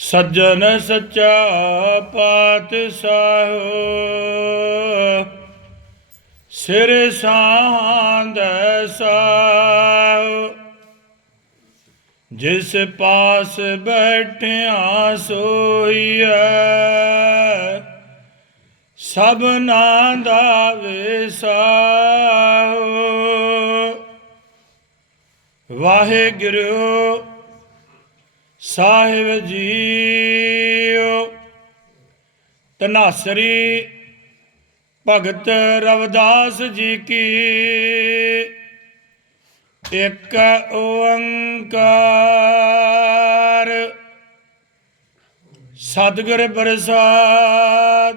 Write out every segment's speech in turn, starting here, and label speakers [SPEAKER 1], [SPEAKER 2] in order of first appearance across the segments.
[SPEAKER 1] ਸੱਜਣ ਸੱਚਾ ਪਾਤਸ਼ਾਹ। ਸਿਰ ਸਾਂਦ ਸਾਹ। ਜਿਸ ਪਾਸ ਬੈਠਿਆ ਸੋਈਐ ਸਭਨਾ ਦਾ ਵਿਸਾਹ ਵਾਹਿਗੁਰੂ ਸਾਹਿਬ ਜੀਓ ਤਨਾਸਰੀ ਭਗਤ ਰਵਿਦਾਸ ਜੀ ਕੀ। ਇੱਕ ਓੰਕਾਰ, ਸਤਿਗੁਰ ਪ੍ਰਸਾਦ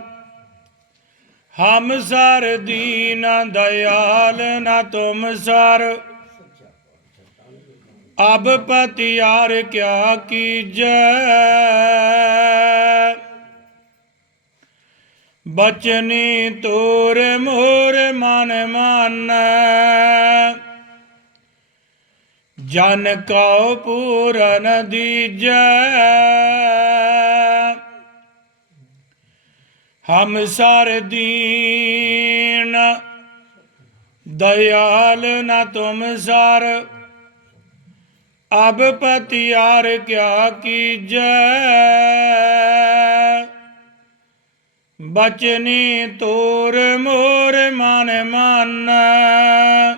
[SPEAKER 1] ਹਮ ਸਰ ਦੀਨ ਦਇਆਲ ਨਾ ਤੁਮ ਸਰ। ਅਬ ਪਤਿਆਰ ਕਿਆ ਕੀਜੈ? ਬਚਨੀ ਤੋਰ ਮੋਰ ਮਨ ਮਾਨੈ। ਜਨ ਕਉ ਪੂਰਨ ਦੀਜੈ। ਹਮ ਸਰ ਦੀਨ, ਦਇਆਲ ਨਾ ਤੁਮ ਸਰ। ਅਬ ਪਤਿਆਰ ਕਿਆ ਕੀਜੈ? ਬਚਨੀ ਤੋਰ ਮੋਰ ਮਨ ਮਾਨੈ।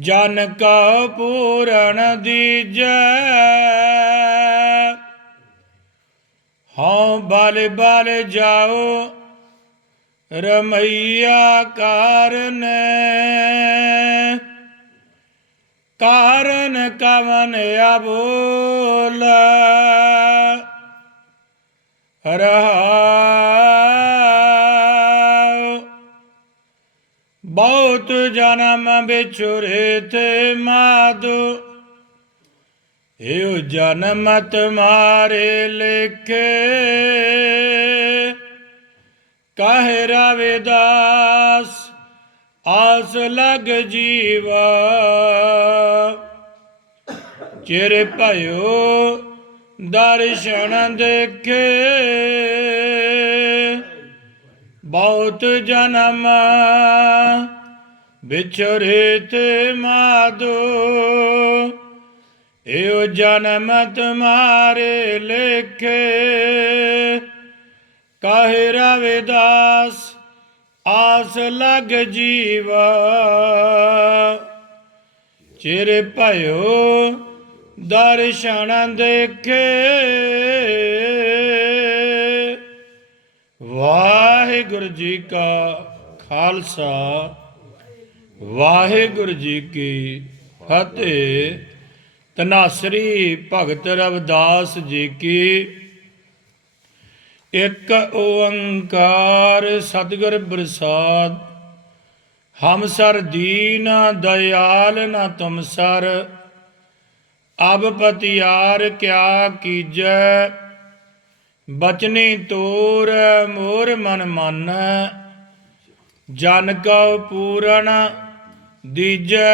[SPEAKER 1] ਜਨ ਕਾ ਪੂਰਨ ਦੀਜੈ। ਹਉ ਬਲ ਬਲ ਜਾਓ, ਰਮਈਆ ਕਾਰਨ। ਕਾਰਨ ਕਵਨ ਅਬੋਲ? ਰਹਾਉ। ਬਹੁਤ ਜਨਮ ਵਿਛੁਰੇ ਤੇ ਮਾਦੋ ਇਹੋ ਜਨਮ ਤੁਮਾਰੇ ਲਿਖੇ। ਕਾਹੇ ਰਵਿਦਾਸ ਆਸ ਲਗ ਜੀਵਾ। ਚਿਰ ਭਇਓ ਦਰਸ਼ਨ ਦੇਖੇ। ਬਹੁਤ ਜਨਮ ਵਿਛਰੇ ਤੇ ਮਾਦੋ। ਇਹੋ ਜਨਮ ਤੁਮਾਰੇ ਲਿਖੇ। ਕਾਹੇ ਰਵਿਦਾਸ ਆਸ ਲਗ ਜੀਵਾ। ਚਿਰ ਭਇਓ ਦਰਸ਼ਨ ਦੇਖੇ। ਵਾਹਿਗੁਰੂ ਜੀ ਕਾ ਖਾਲਸਾ, ਵਾਹਿਗੁਰੂ ਜੀ ਕੀ ਫਤਿਹ। ਤਨਾਸਰੀ ਭਗਤ ਰਵਿਦਾਸ ਜੀ ਕੀ ਇੱਕ ਓੰਕਾਰ ਸਤਿਗੁਰ ਪ੍ਰਸਾਦ, ਹਮ ਸਰ ਦੀਨ ਦਇਆਲ ਨਾ ਤੁਮ ਸਰ, ਅਬ ਪਤਿਆਰ ਕਿਆ ਕੀਜੈ, ਬਚਨੀ ਤੋਰ ਮੋਰ ਮਨ ਮਨ, ਜਨ ਕਉ ਪੂਰਨ ਦੀਜੈ।